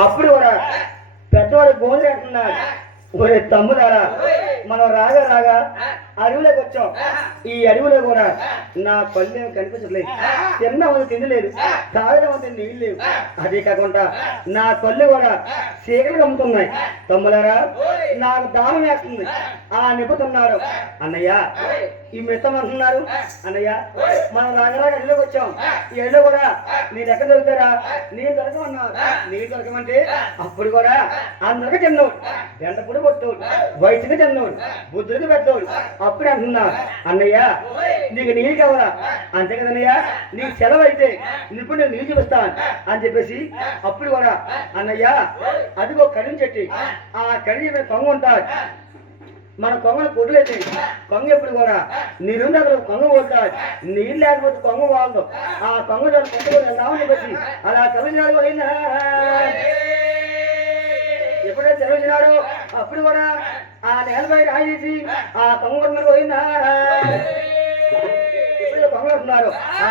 అప్పుడు కూడా పెద్దవాడు భోజనం అంటున్నాడు ఒరే తమ్ముడారా మనం రాగా రాగా అడవిలోకి వచ్చాం. ఈ అడవిలో కూడా నా పళ్ళు కనిపించట్లేదు. తిన్నమంది తినలేదు. తాగడం నీళ్ళు లేవు. అదే కాకుండా నా కళ్ళు కూడా చీకలు కమ్ముతున్నాయి తమ్ములారా నాకు దాహం వేస్తుంది. ఆ. నిపుతున్నారు అన్నయ్య ఈ మిత్తం అంటున్నారు. అన్నయ్య మనం రాగరాగా అడవిలోకి వచ్చాం. ఈ అడవిలో కూడా నేను ఎక్కడ దొరుకుతారా? నేను దొరకమన్నారు నేను దొరకమంటే అప్పుడు కూడా అందరికి తిన్నోడు ఎండపుడు పొట్టోడు వయసుకి తిన్నోడు బుద్ధుడికి పెద్దోడు అప్పుడు అంటున్నా అన్నయ్య నీకు నీళ్ళు కావాలా? అంతే కదన్నయ్య నీకు సెలవు అయితే ఇప్పుడు నేను నీళ్ళు చూపిస్తాను. అని చెప్పేసి అప్పుడు కూడా అన్నయ్య అదిగో కడిం చెట్టు. ఆ కడిం కొంగ ఉంటాడు మన కొంగలు పొడులైతే కొంగ ఎప్పుడు కూడా నీరుండి అక్కడ కొంగ పోతాడు నీళ్ళు లేకపోతే కొంగ వాళ్ళు ఆ కొంగ దాన్ని కొంగ రావని చెప్పేసి అలా తమిళనాడు పోయిందా ఎప్పుడైతే తెరవచ్చినాడో అప్పుడు కూడా ఆ నేలపై రాయేసి ఆ. కొంగ పోయిందా ఇప్పుడు కొంగలు వస్తున్నారు ఆ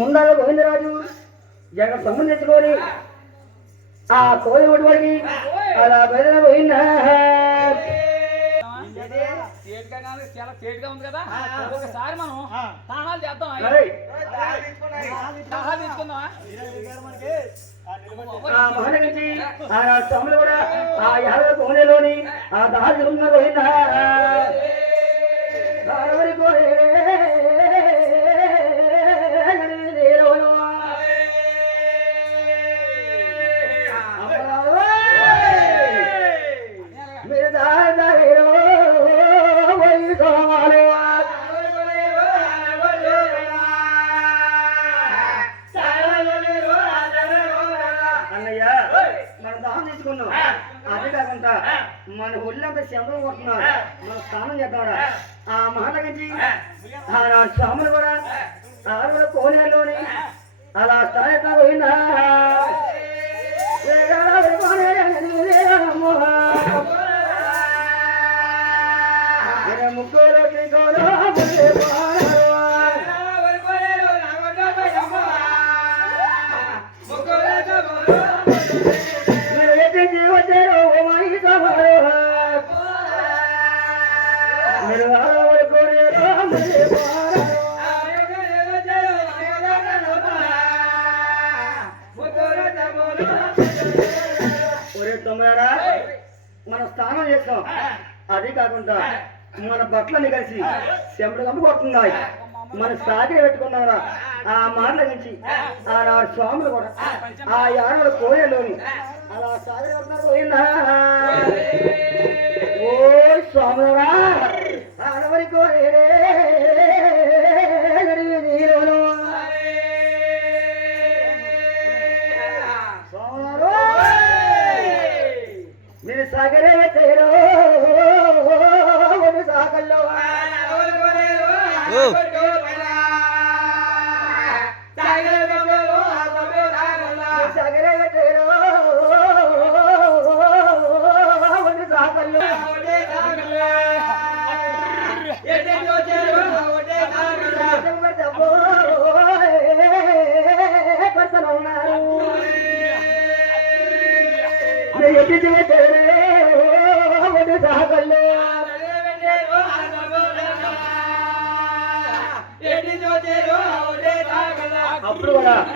ఉండాలి గోవిందరాజు జగన్ సంబంధించుకొని ఆ కోడి వాడికి అలా బయట కాదు, చాలా తేలికగా ఉంది కదా ఒకసారి మనం తాళాలు చేద్దాం ఏయ్, తాళాలు తీసుకుందామా ఆ మహానగరికి ఆ స్వాములు కూడా ఆ యాదవ కోనేలోని ఆ దారి ఉన్న పోయిందా తీసుకున్నాం అదే కాకుండా మన ఒళ్ళంతా శంభం కొడుతున్నాం మనం స్నానం చేద్దాం ఆ. మహానగంచి ఆ. స్వాములు కూడా ఆ. కూడా కోనేరులోని అలా స్థాయిగా పోయిందా? ముగ్గురు తొమ్మిదారా మనం స్నానం చేస్తాం అది కాకుండా మన బట్టలని కలిసి చెమట కంపు కొడుతున్నాయి మన సాగిరి పెట్టుకున్నారా ఆ మాటల నుంచి ఆ. స్వాములు కూడా ఆ. యాడలు కోయలోని అలా సాగిరి పెడుతున్నారు పోయిందా ఓ స్వాములరా. ఆడవరి కోయరే సాగరే తేరో సాగల్లో. ఎట్టి వచ్చారో ఒడి సాగల్లో అప్పుడు కూడా ఆ